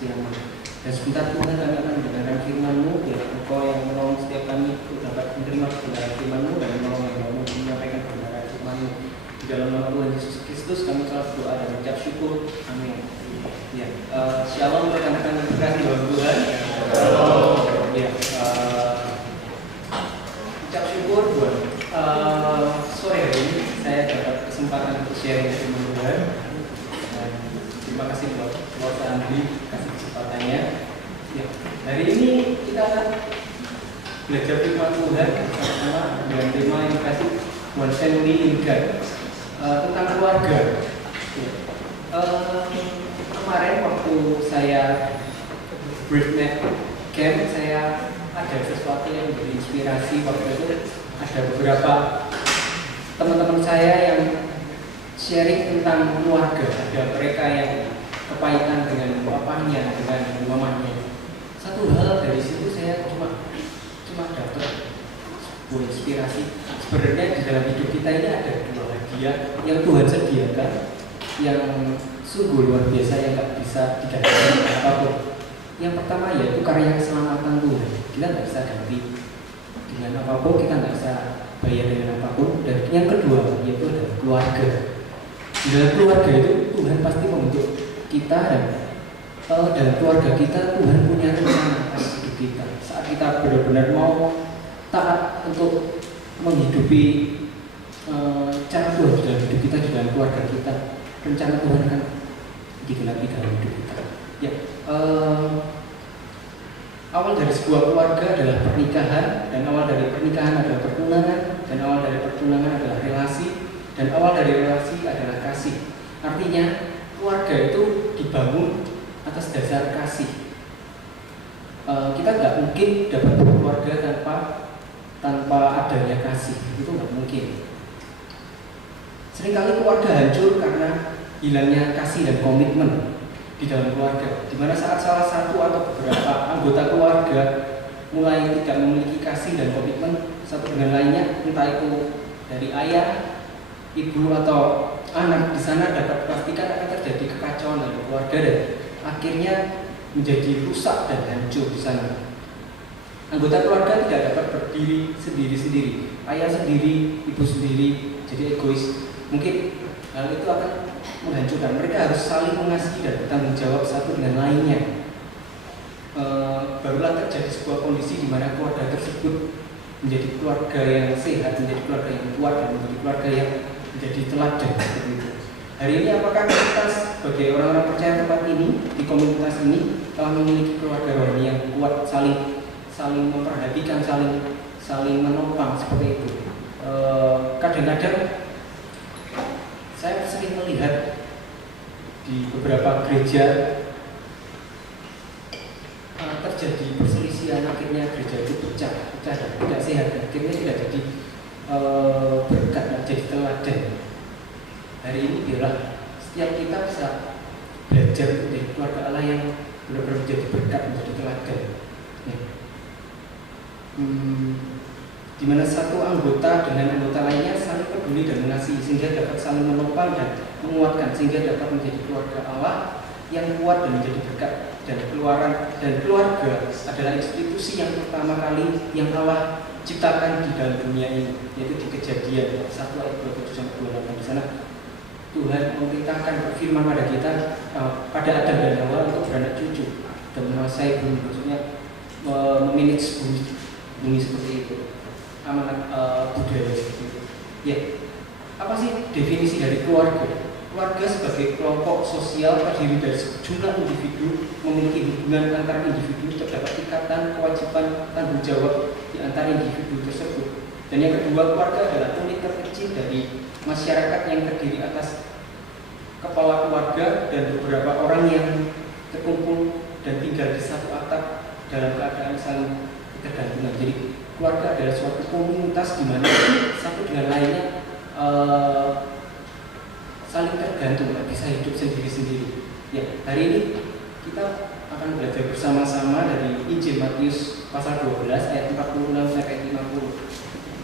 kesetiaan-Mu. Dan sebentar Tuhan kami akan mendengarkan firman-Mu, biar Engkau yang menolong setiap kami dapat menerima kebenaran firman-Mu dan menolong yang mau menyampaikan kebenaran firman-Mu. Di dalam nama Tuhan Yesus Kristus kami telah berdoa dan mengucap syukur. Amin. Ya, shalom rekan-rekan yang terkasih dalam Tuhan. Ya, ucap syukur buat sore hari ini saya dapat kesempatan untuk sharing firman Tuhan. Dan terima kasih buat Andi kasih kesempatannya. Ya, hari ini kita akan belajar firman Tuhan bersama dengan tema yang dikasih One Family in God, tentang keluarga. Ya. Kemarin waktu saya briefnet camp, saya ada sesuatu yang menjadi inspirasi. Waktu itu ada beberapa teman-teman saya yang sharing tentang keluarga. Ada mereka yang kepahitan dengan bapaknya, dengan mamanya. Satu hal dari situ saya cuma dapat sebuah inspirasi. Sebenarnya di dalam hidup kita ini ada dua hadiah yang Tuhan sediakan, yang sungguh luar biasa, yang nggak bisa digantikan apapun. Yang pertama yaitu karya keselamatan Tuhan. Kita nggak bisa ganti dengan apapun, kita nggak bisa bayar dengan apapun. Dan yang kedua yaitu adalah keluarga. Di dalam keluarga itu Tuhan pasti membentuk kita, dan dalam keluarga kita Tuhan punya rencana atas hidup kita. Saat kita benar-benar mau taat untuk menghidupi cara Tuhan di dalam hidup kita, di dalam keluarga kita, rencana Tuhan akan digenapi dalam hidup kita. Ya, awal dari sebuah keluarga adalah pernikahan, dan awal dari pernikahan adalah pertunangan, dan awal dari pertunangan adalah relasi, dan awal dari relasi adalah kasih. Artinya keluarga itu dibangun atas dasar kasih. Kita nggak mungkin dapat keluarga tanpa adanya kasih, itu nggak mungkin. Seringkali keluarga hancur karena hilangnya kasih dan komitmen di dalam keluarga, di mana saat salah satu atau beberapa anggota keluarga mulai tidak memiliki kasih dan komitmen satu dengan lainnya, entah itu dari ayah, ibu atau anak, di sana dapat dipastikan akan terjadi kekacauan dalam keluarga dan akhirnya menjadi rusak dan hancur di sana. Anggota keluarga tidak dapat berdiri sendiri-sendiri, ayah sendiri, ibu sendiri, jadi egois. Mungkin hal itu akan menghancurkan. Mereka harus saling mengasihi dan bertanggung jawab satu dengan lainnya. Barulah terjadi sebuah kondisi di mana keluarga tersebut menjadi keluarga yang sehat, menjadi keluarga yang kuat, dan menjadi keluarga yang menjadi teladan. Hari ini apakah kita sebagai orang-orang percaya tempat ini, di komunitas ini, telah memiliki keluarga rohani yang kuat, saling memperhatikan, saling menopang seperti itu? Kadang-kadang saya sering melihat di beberapa gereja terjadi perselisihan, akhirnya gereja itu pecah dan tidak sehat, akhirnya tidak jadi berkat, tidak jadi teladan. Hari ini biarlah setiap kita bisa belajar menjadi keluarga Allah yang benar-benar menjadi berkat, menjadi teladan. Ya. Di mana satu anggota dengan anggota lainnya saling peduli dan mengasihi, sehingga dapat saling menopang dan menguatkan, sehingga dapat menjadi keluarga Allah yang kuat dan menjadi berkat. Dan keluarga adalah institusi yang pertama kali yang Allah ciptakan di dalam dunia ini, yaitu di Kejadian 1 ayat 27-28. Di sana Tuhan memerintahkan, berfirman pada kita, pada Adam dan Hawa untuk beranak cucu dan menguasai bumi, maksudnya memanage bumi seperti itu. Amanat budaya seperti itu. Ya, apa sih definisi dari keluarga? Keluarga sebagai kelompok sosial terdiri dari sejumlah individu, memiliki hubungan antar individu, terdapat ikatan, kewajiban, tanggung jawab di antara individu tersebut. Dan yang kedua, keluarga adalah unit terkecil dari masyarakat yang terdiri atas kepala keluarga dan beberapa orang yang terkumpul dan tinggal di satu atap dalam keadaan saling ketergantungan. Jadi keluarga adalah suatu komunitas di mana satu dengan lainnya saling tergantung, tidak bisa hidup sendiri-sendiri. Ya, hari ini kita akan belajar bersama-sama dari Injil Matius pasal 12 ayat 46 sampai 50.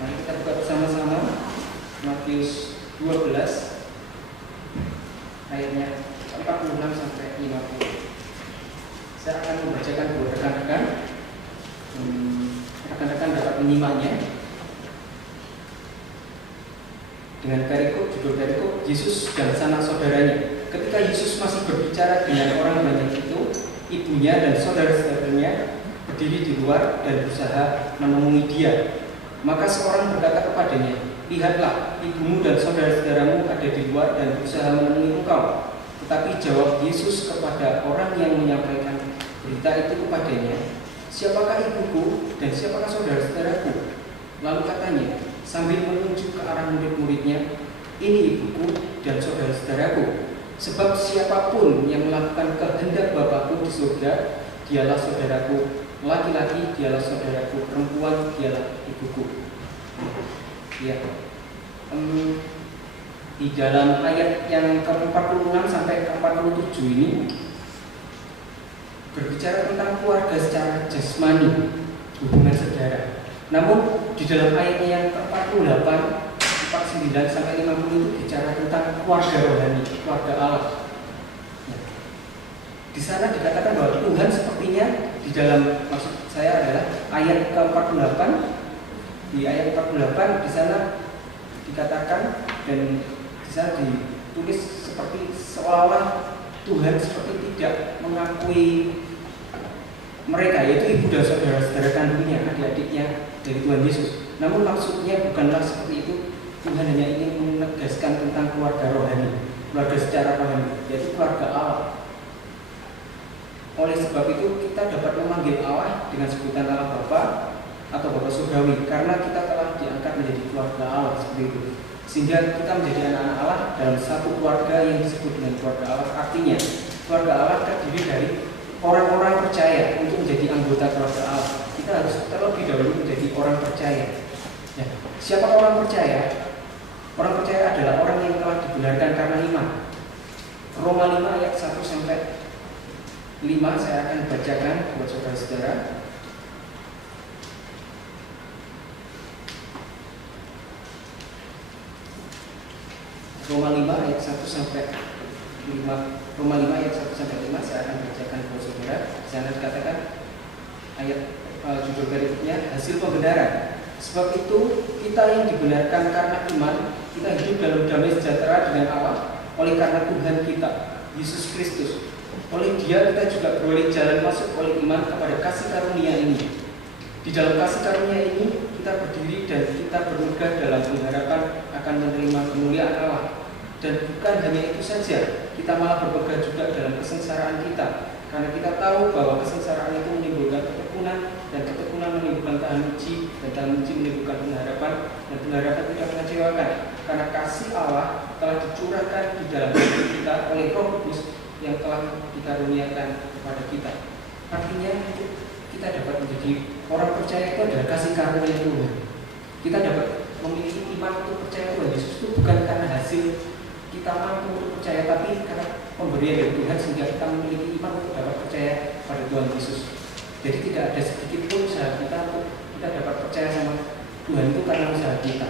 Mari kita buka bersama-sama Matius 12 ayatnya 46 sampai 50. Saya akan membacakan buat rekan-rekan. Rekan-rekan dapat menyimaknya. Dengan judul perikop Yesus dan sanak saudaranya. Ketika Yesus masih berbicara dengan orang banyak itu, ibunya dan saudara-saudaranya berdiri di luar dan berusaha menemui dia. Maka seorang berkata kepadanya, "Lihatlah, ibumu dan saudara-saudaramu ada di luar dan berusaha menemui engkau." Tetapi jawab Yesus kepada orang yang menyampaikan berita itu kepadanya, "Siapakah ibuku dan siapakah saudara-saudaraku?" Lalu katanya, sambil menunjuk ke arah murid-muridnya, "Ini ibuku dan saudara-saudaraku. Sebab siapapun yang melakukan kehendak Bapakku di surga, dialah saudaraku, laki-laki dialah saudaraku, perempuan dialah ibuku." Ya. Di dalam ayat yang ke-46 sampai ke-47 ini berbicara tentang keluarga secara jasmani, hubungan saudara. Namun di dalam ayatnya yang ke-48, 49 sampai 50 itu bicara tentang keluarga rohani, keluarga Allah. Nah, di sana dikatakan bahwa Tuhan sepertinya di dalam, maksud saya adalah ayat ke-48. Di ayat 48 di sana dikatakan dan di sana ditulis seperti seolah-olah Tuhan seperti tidak mengakui mereka, yaitu ibu dan saudara-saudara kandungnya, adik-adiknya dari Tuhan Yesus. Namun maksudnya bukanlah seperti itu. Tuhan hanya ingin menegaskan tentang keluarga rohani, keluarga secara rohani, yaitu keluarga Allah. Oleh sebab itu kita dapat memanggil Allah dengan sebutan Allah Bapa atau Bapa Surgawi, karena kita telah diangkat menjadi keluarga Allah seperti itu. Sehingga kita menjadi anak-anak Allah dalam satu keluarga yang disebut dengan keluarga Allah. Artinya keluarga Allah terdiri dari orang-orang percaya. Untuk menjadi anggota keluarga Allah, kita harus terlebih dahulu menjadi orang percaya. Ya. Siapa orang percaya? Orang percaya adalah orang yang telah dibenarkan karena iman. Roma 5 ayat 1 sampai 5 saya akan bacakan buat saudara-saudara. Roma 5 ayat 1 sampai 5. Roma 5 ayat 1 sampai 5 saya akan bacakan buat saudara. Di sana dikatakan ayat judul berikutnya hasil pembenaran. Sebab itu kita yang dibenarkan karena iman, kita hidup dalam damai sejahtera dengan Allah oleh karena Tuhan kita Yesus Kristus. Oleh Dia kita juga beroleh jalan masuk oleh iman kepada kasih karunia ini. Di dalam kasih karunia ini kita berdiri dan kita bermegah dalam pengharapan akan menerima kemuliaan Allah. Dan bukan hanya itu saja, kita malah bermegah juga dalam kesengsaraan kita, karena kita tahu bahwa kesengsaraan itu menimbulkan ketekunan, dan ketekunan menimbulkan tahan uji, dan tahan uji menimbulkan pengharapan, dan pengharapan tidak mengecewakan, karena kasih Allah telah dicurahkan di dalam hati kita oleh Roh Kudus yang telah dikaruniakan kepada kita. Artinya kita dapat menjadi orang percaya itu adalah kasih karunia Tuhan. Kita dapat memiliki iman untuk percaya Tuhan Yesus itu bukan karena hasil kita mampu untuk percaya, tapi karena pemberian dari Tuhan sehingga kita memiliki iman untuk dapat percaya pada Tuhan Yesus. Jadi tidak ada sedikit pun usaha kita untuk kita dapat percaya sama Tuhan itu karena usaha kita.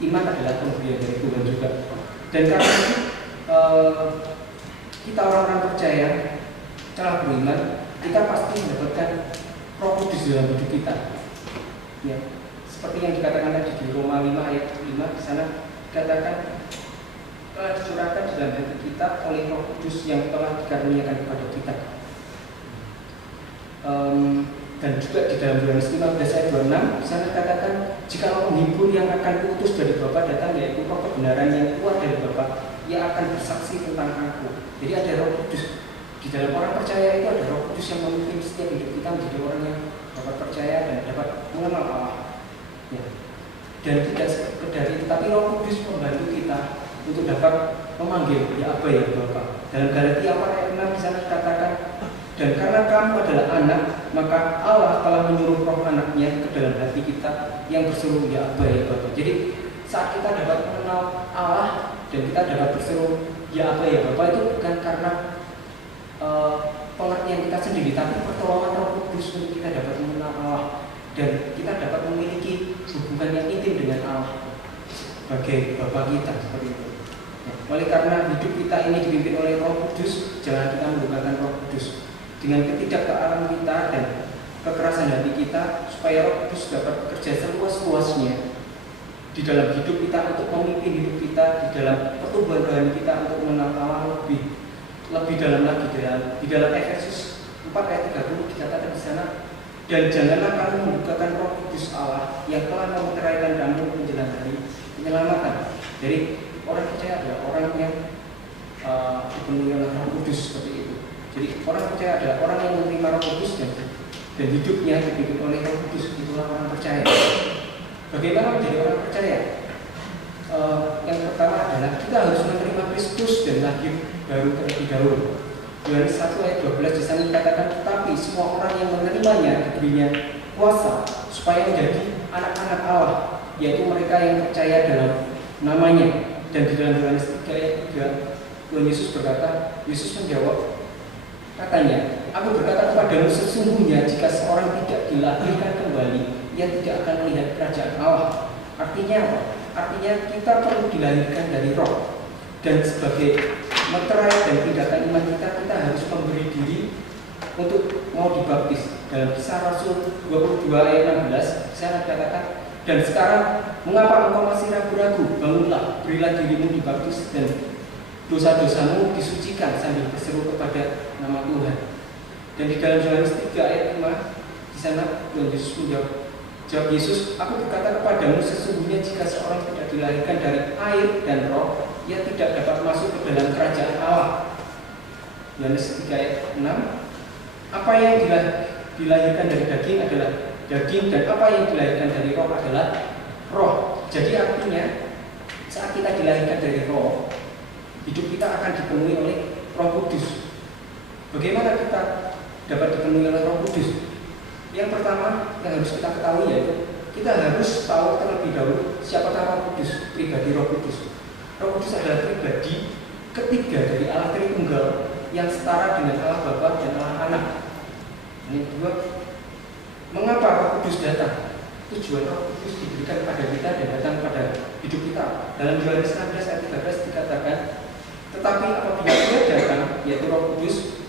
Iman adalah pemberian dari Tuhan juga. Dan karena kita orang-orang percaya telah beriman, kita pasti mendapatkan Roh Kudus dalam hidup kita. Ya, seperti yang dikatakan tadi di Roma 5 ayat 5 di sana dikatakan telah dicurahkan dalam hati kita oleh Roh Kudus yang telah dikaruniakan kepada kita. Dan juga di dalam Yohanes 15 ayat 26 di sana dikatakan, jika penghibur yang akan kuutus dari Bapa datang, yaitu Roh kebenaran yang keluar dari Bapa, ia akan bersaksi tentang aku. Jadi ada Roh Kudus di dalam orang percaya itu, ada Roh Kudus yang memimpin setiap hidup kita menjadi orang yang dapat percaya dan dapat mengenal Allah. Ya. Dan tidak sekedar itu, tapi Roh Kudus membantu kita untuk dapat memanggil ya Aba ya Bapa. Dalam Galatia 4 ayat 6 di sana dikatakan, dan karena kamu adalah anak, maka Allah telah menyuruh Roh anaknya ke dalam hati kita yang berseru ya Aba ya Bapa. Jadi saat kita dapat mengenal Allah dan kita dapat berseru ya Aba ya Bapa, itu bukan karena pengertian kita sendiri, tapi pertolongan Roh Kudus untuk kita dapat mengenal Allah dan kita dapat memiliki hubungan yang intim dengan Allah sebagai Bapa kita seperti itu. Ya, oleh karena hidup kita ini dipimpin oleh Roh Kudus, jangan kita menggunakan Roh Kudus. dengan ketidaktaatan kita dan kekerasan hati kita, supaya Roh Kudus dapat bekerja seluas-luasnya di dalam hidup kita, untuk memimpin hidup kita, di dalam pertumbuhan rohani kita untuk mengenal Allah lebih dalam lagi. Di dalam Efesus 4 ayat 30 dikatakan di sana, dan janganlah kamu membukakan Roh Kudus Allah yang telah memeteraikan kamu menjelang hari penyelamatan. Jadi orang percaya adalah orang yang dipenuhi oleh Roh Kudus, seperti itu. Jadi orang percaya adalah orang yang menerima Roh Kudus dan hidupnya dipimpin oleh Roh Kudus. Itulah orang percaya. Bagaimana menjadi orang percaya? Yang pertama adalah kita harus menerima Kristus dan lahir baru terlebih dahulu. Yohanes 1 ayat 12 di sana dikatakan, tetapi semua orang yang menerimanya diberinya kuasa supaya menjadi anak-anak Allah, yaitu mereka yang percaya dalam namanya. Dan di dalam Yohanes 3 ayat 3, Tuhan Yesus berkata, Yesus menjawab, katanya, aku berkata kepadamu sesungguhnya jika seorang tidak dilahirkan kembali, ia tidak akan melihat kerajaan Allah. Artinya apa? Artinya kita perlu dilahirkan dari roh. Dan sebagai meterai dan tindakan iman kita harus memberi diri untuk mau dibaptis. Dalam Kisah Rasul 22 ayat 16, saya katakan, dan sekarang mengapa engkau masih ragu-ragu? Bangunlah, berilah dirimu dibaptis dan dosa-dosamu disucikan, sambil berseru kepada nama Tuhan. Dan di dalam Yohanes 3 ayat 5, di sana Tuhan Yesus menjawab, jawab Yesus, aku berkata kepadamu sesungguhnya jika seorang tidak dilahirkan dari air dan roh, ia tidak dapat masuk ke dalam kerajaan Allah. Yohanes 3 ayat 6, apa yang dilahirkan dari daging adalah daging, dan apa yang dilahirkan dari roh adalah roh. Jadi artinya saat kita dilahirkan dari roh, hidup kita akan dipenuhi oleh Roh Kudus. Bagaimana kita dapat dipenuhi oleh Roh Kudus? Yang pertama yang harus kita ketahui yaitu kita harus tahu terlebih dahulu siapakah Roh Kudus, pribadi Roh Kudus. Roh Kudus adalah pribadi ketiga dari Allah Tritunggal yang setara dengan Allah Bapa dan Allah Anak. Yang kedua, mengapa Roh Kudus datang? Tujuan Roh Kudus diberikan kepada kita dan datang pada hidup kita. Dalam Yohanes 16 ayat 13 dikatakan, tetapi apabila Dia datang, yaitu Roh Kudus,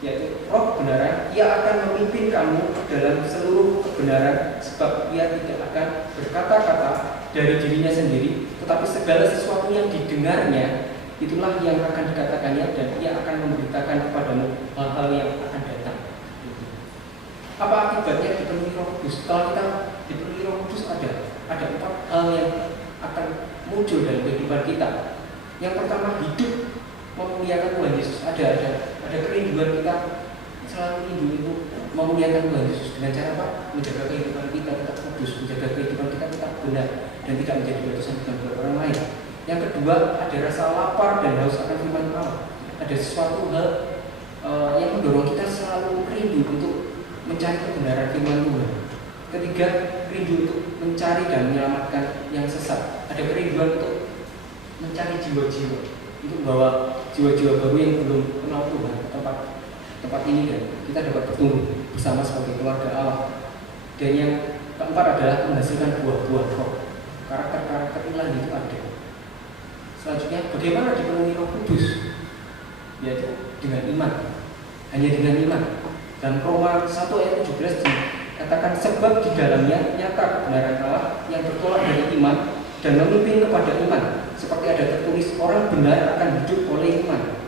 yaitu roh kebenaran, ia akan memimpin kamu dalam seluruh kebenaran, sebab ia tidak akan berkata-kata dari dirinya sendiri, tetapi segala sesuatu yang didengarnya, itulah yang akan dikatakannya, dan ia akan memberitakan kepadamu hal-hal yang akan datang. Apa akibatnya dipenuhi Roh Kudus? Kalau kita dipenuhi Roh Kudus, ada 4 hal yang akan muncul dalam kehidupan kita. Yang pertama, hidup memuliakan Tuhan Yesus. Ada kerinduan kita selalu rindu untuk memuliakan Tuhan Yesus dengan cara apa? Menjaga kehidupan kita tetap kudus, menjaga kehidupan kita tetap benar dan tidak menjadi batasan buat orang lain. Yang kedua, ada rasa lapar dan haus akan firman Allah. Ada sesuatu hal yang mendorong kita selalu rindu untuk mencari kebenaran firman Tuhan. Ketiga, rindu untuk mencari dan menyelamatkan yang sesat. Ada kerinduan untuk mencari jiwa-jiwa, untuk membawa jiwa-jiwa baru yang belum kenal Tuhan ke tempat ini, dan kita dapat bertumbuh bersama sebagai keluarga Allah. Dan yang keempat adalah menghasilkan buah-buah roh. Karakter-karakter ilahi itu ada. Selanjutnya, bagaimana dipenuhi Roh Kudus? Yaitu dengan iman. Hanya dengan iman. Dan Roma 1 ayat 17 dikatakan, sebab di dalamnya nyata kebenaran Allah yang bertolak dari iman dan memimpin kepada iman, seperti ada tertulis, orang benar akan hidup oleh iman.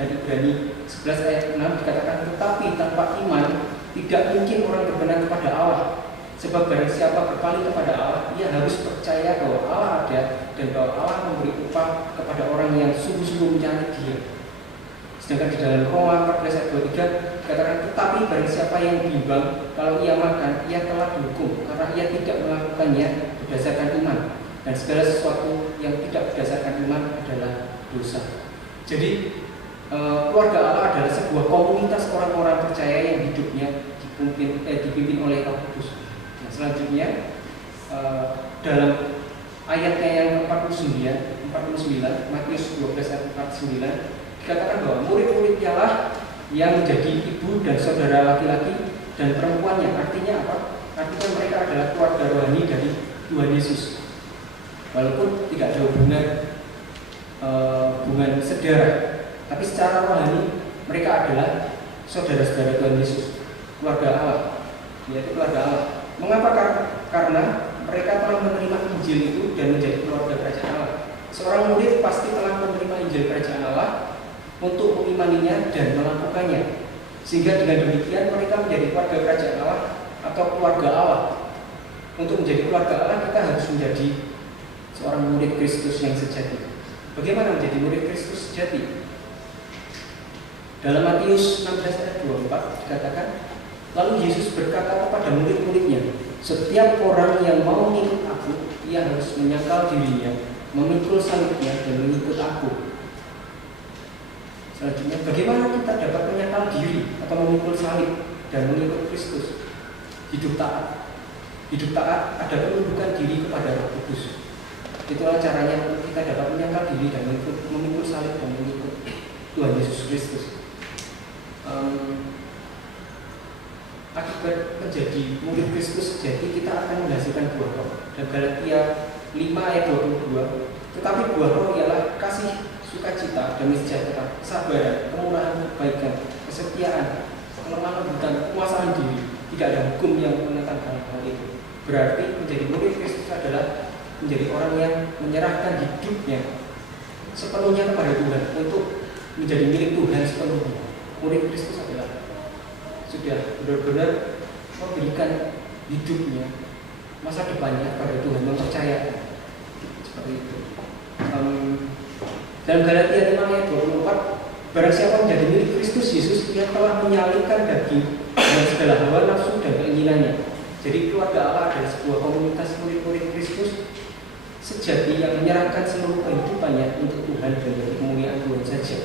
Dan Ibrani 11 ayat 6 dikatakan, tetapi tanpa iman tidak mungkin orang berkenan kepada Allah. Sebab barang siapa berpaling kepada Allah, ia harus percaya bahwa Allah ada dan bahwa Allah memberi upah kepada orang yang sungguh-sungguh mencari Dia. Sedangkan di dalam Roma 14 ayat 23 dikatakan, tetapi barang siapa yang bimbang, kalau ia makan, ia telah dihukum karena ia tidak melakukannya berdasarkan iman. Dan segala sesuatu yang tidak berdasarkan iman adalah dosa. Jadi keluarga Allah adalah sebuah komunitas orang-orang percaya yang hidupnya dipimpin oleh Roh Kudus. Nah, selanjutnya dalam ayatnya yang 49 Matius 12 ayat 49 dikatakan bahwa murid-muridnya lah yang menjadi ibu dan saudara laki-laki dan perempuannya. Artinya apa? Artinya mereka adalah keluarga rohani dari Tuhan Yesus. Walaupun tidak ada hubungan saudara, tapi secara rohani mereka adalah saudara-saudara Tuhan Yesus, keluarga Allah, yaitu keluarga Allah. Mengapa? Karena mereka telah menerima Injil itu dan menjadi keluarga kerajaan Allah. Seorang murid pasti telah menerima Injil kerajaan Allah untuk mengimaninya dan melakukannya, sehingga dengan demikian mereka menjadi keluarga kerajaan Allah atau keluarga Allah. Untuk menjadi keluarga Allah kita harus menjadi seorang murid Kristus yang sejati. Bagaimana menjadi murid Kristus sejati? Dalam Matius 16 ayat 24 dikatakan, lalu Yesus berkata kepada murid-muridnya, setiap orang yang mau mengikut aku, ia harus menyangkal dirinya, memikul salibnya dan mengikut aku. Selanjutnya, bagaimana kita dapat menyangkal diri atau memikul salib dan mengikut Kristus? Hidup taat. Hidup taat ada penundukan diri kepada Roh Kudus. Itulah caranya untuk kita dapat menyangkal diri dan memikul salib dan mengikut Tuhan Yesus Kristus. Akibat menjadi murid Kristus sejati kita akan menghasilkan buah roh. Dan Galatia 5 ayat 22, tetapi buah roh ialah kasih, sukacita, damai sejahtera, kesabaran, kemurahan, kebaikan, kesetiaan, kelemah lembutan, penguasaan diri. Tidak ada hukum yang menentang hal itu. Berarti menjadi murid Kristus adalah menjadi orang yang menyerahkan hidupnya sepenuhnya kepada Tuhan untuk menjadi milik Tuhan sepenuhnya. Murid Kristus adalah sudah benar-benar memberikan hidupnya, masa depannya pada Tuhan, mempercayakan seperti itu. Dalam Galatia 5 ayat 24, barang siapa menjadi milik Kristus Yesus, ia telah menyalibkan daging dan segala hawa nafsu dan keinginannya. Jadi keluarga Allah adalah sebuah komunitas murid-murid Kristus sejati yang menyerahkan seluruh kehidupannya untuk Tuhan dan bagi kemuliaan Tuhan saja.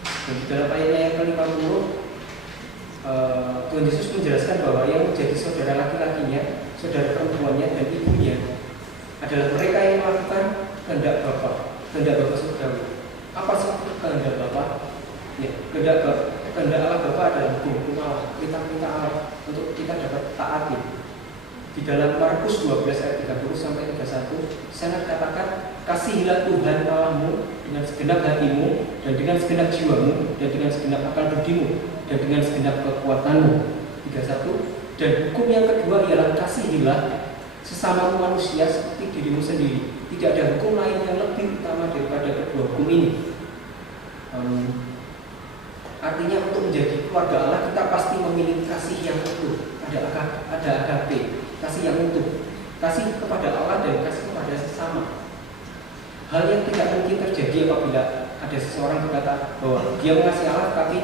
Dan di dalam ayatnya yang ke-50, Tuhan Yesus menjelaskan bahwa yang menjadi saudara laki-lakinya, saudara perempuannya dan ibunya adalah mereka yang melakukan kehendak Bapa surgawi. Apa sih kehendak Bapa? Ya, kehendak Allah Bapa adalah hukum Allah, perintah-perintah Allah untuk kita dapat taati. Di dalam Markus 12 ayat 30 sampai 31, sana katakan, kasihilah Tuhan Allahmu dengan segenap hatimu dan dengan segenap jiwamu dan dengan segenap akal budimu dan dengan segenap kekuatanmu. 31. Dan hukum yang kedua ialah kasihilah sesama manusia seperti dirimu sendiri. Tidak ada hukum lain yang lebih utama daripada kedua hukum ini. Artinya untuk menjadi keluarga Allah kita pasti memiliki kasih yang utuh. Ada agape, kasih yang utuh, kasih kepada Allah dan kasih kepada sesama. Hal yang tidak mungkin terjadi apabila ada seseorang berkata bahwa dia mengasihi Allah tapi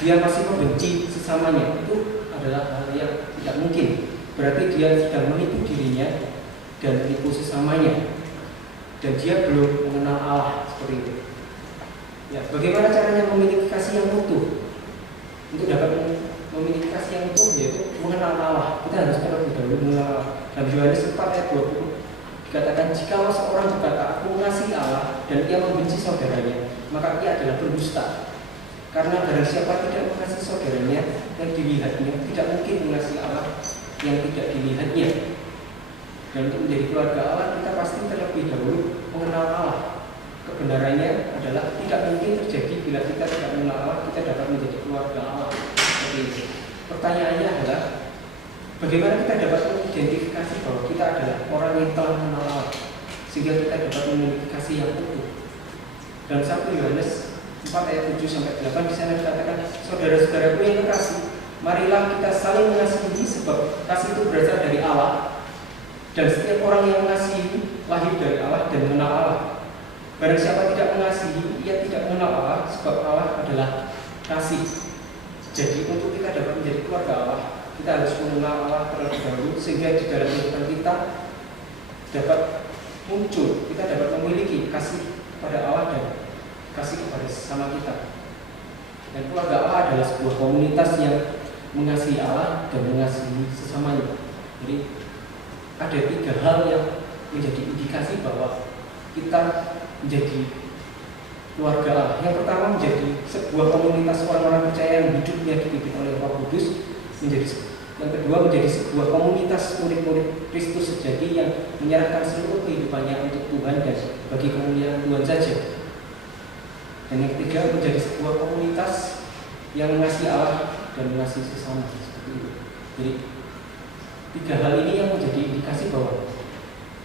dia masih membenci sesamanya. Itu adalah hal yang tidak mungkin. Berarti dia sedang menipu dirinya dan menipu sesamanya, dan dia belum mengenal Allah seperti itu. Ya, bagaimana caranya memiliki kasih yang utuh? Untuk dapat memiliki kasih yang utuh yaitu mengenal Allah. Kita harus terlebih dahulu mengenal Allah. Dalam Yohanes 4 ayat 20 dikatakan, jika seorang berkata aku mengasihi Allah dan ia membenci saudaranya, maka ia adalah pendusta. Karena barang siapa tidak mengasihi saudaranya yang dilihatnya, tidak mungkin mengasihi Allah yang tidak dilihatnya. Dan untuk menjadi keluarga Allah kita pasti terlebih dahulu mengenal Allah. Kebenarannya adalah tidak mungkin terjadi bila kita tidak mengenal Allah, kita dapat menjadi keluarga Allah. Seperti itu. Pertanyaannya adalah bagaimana kita dapat mengidentifikasi bahwa kita adalah orang yang telah mengenal Allah, sehingga kita dapat memiliki kasih yang utuh. Dalam 1 Yohanes 4 ayat 7 sampai 8 di sana dikatakan, saudara-saudaraku yang kekasih, marilah kita saling mengasihi sebab kasih itu berasal dari Allah, dan setiap orang yang mengasihi lahir dari Allah dan mengenal Allah. Barang siapa tidak mengasihi, ia tidak mengenal Allah, sebab Allah adalah kasih. Jadi untuk kita dapat menjadi keluarga Allah, kita harus mengenal Allah terlebih dahulu, sehingga di dalam kehidupan kita dapat muncul, kita dapat memiliki kasih pada Allah dan kasih kepada sesama kita. Dan keluarga Allah adalah sebuah komunitas yang mengasihi Allah dan mengasihi sesamanya. Jadi ada 3 hal yang menjadi indikasi bahwa kita menjadi keluarga Allah. Yang pertama, menjadi sebuah komunitas orang-orang percaya yang hidupnya dipimpin oleh Roh Kudus. Yang kedua, menjadi sebuah komunitas murid-murid Kristus sejati yang menyerahkan seluruh kehidupannya untuk Tuhan dan bagi kemuliaan Tuhan saja. Dan yang ketiga, menjadi sebuah komunitas yang mengasihi Allah dan mengasihi sesama, seperti itu. Jadi 3 hal ini yang menjadi indikasi bahwa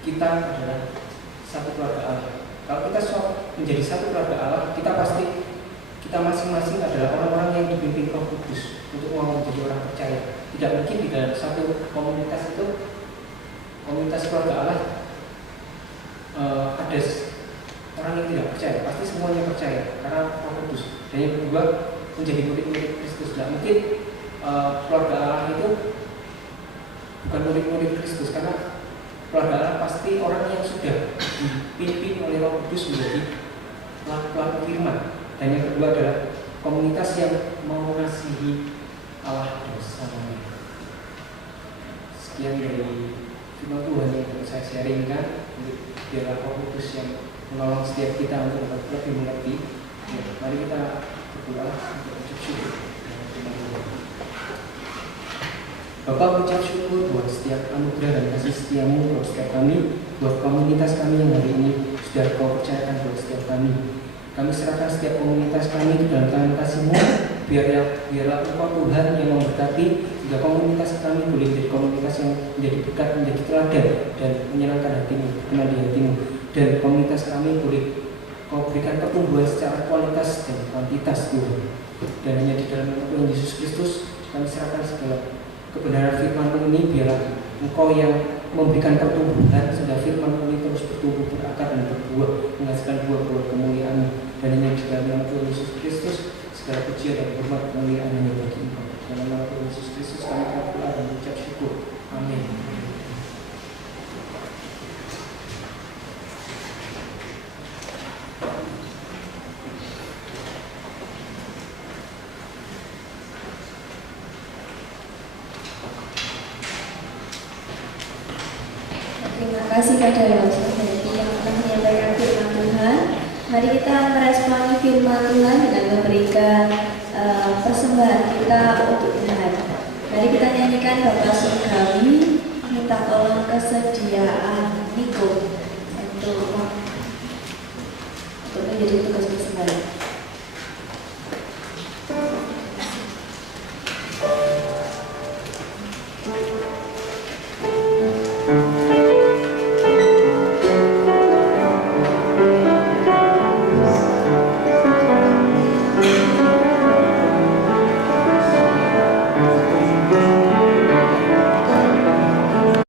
kita adalah satu keluarga Allah. Kalau kita menjadi satu keluarga Allah, kita masing-masing adalah orang-orang yang dipimpin Roh Kudus untuk mau menjadi orang percaya. Tidak mungkin di dalam satu komunitas itu, komunitas keluarga Allah, ada orang yang tidak percaya. Pasti semuanya percaya karena Roh Kudus. Dan yang kedua, menjadi murid-murid Kristus. Tidak mungkin keluarga Allah itu bukan murid-murid Kristus, karena keluarga Allah pasti orang yang sudah dipimpin oleh Roh Kudus menjadi pelaku firman. Dan yang kedua adalah komunitas yang mau mengasihi Allah dan sesamanya. Sekian dari firman Tuhan yang saya sharingkan. Biarlah Roh Kudus yang menolong setiap kita untuk dapat lebih mengerti. Ya, mari kita berdoa untuk ucap syukur. Bapak, ucap syukur buat setiap anugerah dan kasih setiamu buat setiap kami, buat komunitas kami yang hari ini sudah Kau percayakan buat setiap kami. Kami serahkan setiap komunitas kami ke dalam tangan kasih-Mu. Biarlah Engkau Tuhan yang memberkati, sehingga komunitas kami boleh menjadi komunitas yang menjadi berkat, menjadi teladan dan menyenangkan hati-Mu, berkenan di hati-Mu. Dan komunitas kami boleh Kau berikan pertumbuhan secara kualitas dan kuantitas, Tuhan. Dan hanya di dalam nama Tuhan Yesus Kristus kami serahkan segala kebenaran firman-Mu ini. Biarlah Engkau yang memberikan pertumbuhan sehingga firman-Mu ini terus bertumbuh, berakar dan berbuah, menghasilkan buah-buah kemuliaan. Dan hanya di dalam nama Tuhan Yesus Kristus segala pujian dan hormat kemuliaan hanya bagi Engkau. Dalam nama Tuhan Yesus Kristus kami berdoa dan mengucap syukur. Amin. Terima kasih kepada Bapak yang telah menyampaikan firman Tuhan. Mari kita meresponi firman Tuhan dengan memberikan persembahan kita untuk Tuhan. Mari kita nyanyikan Bapa Surgawi, minta tolong kesediaan Niko untuk menjadi tugas persembahan.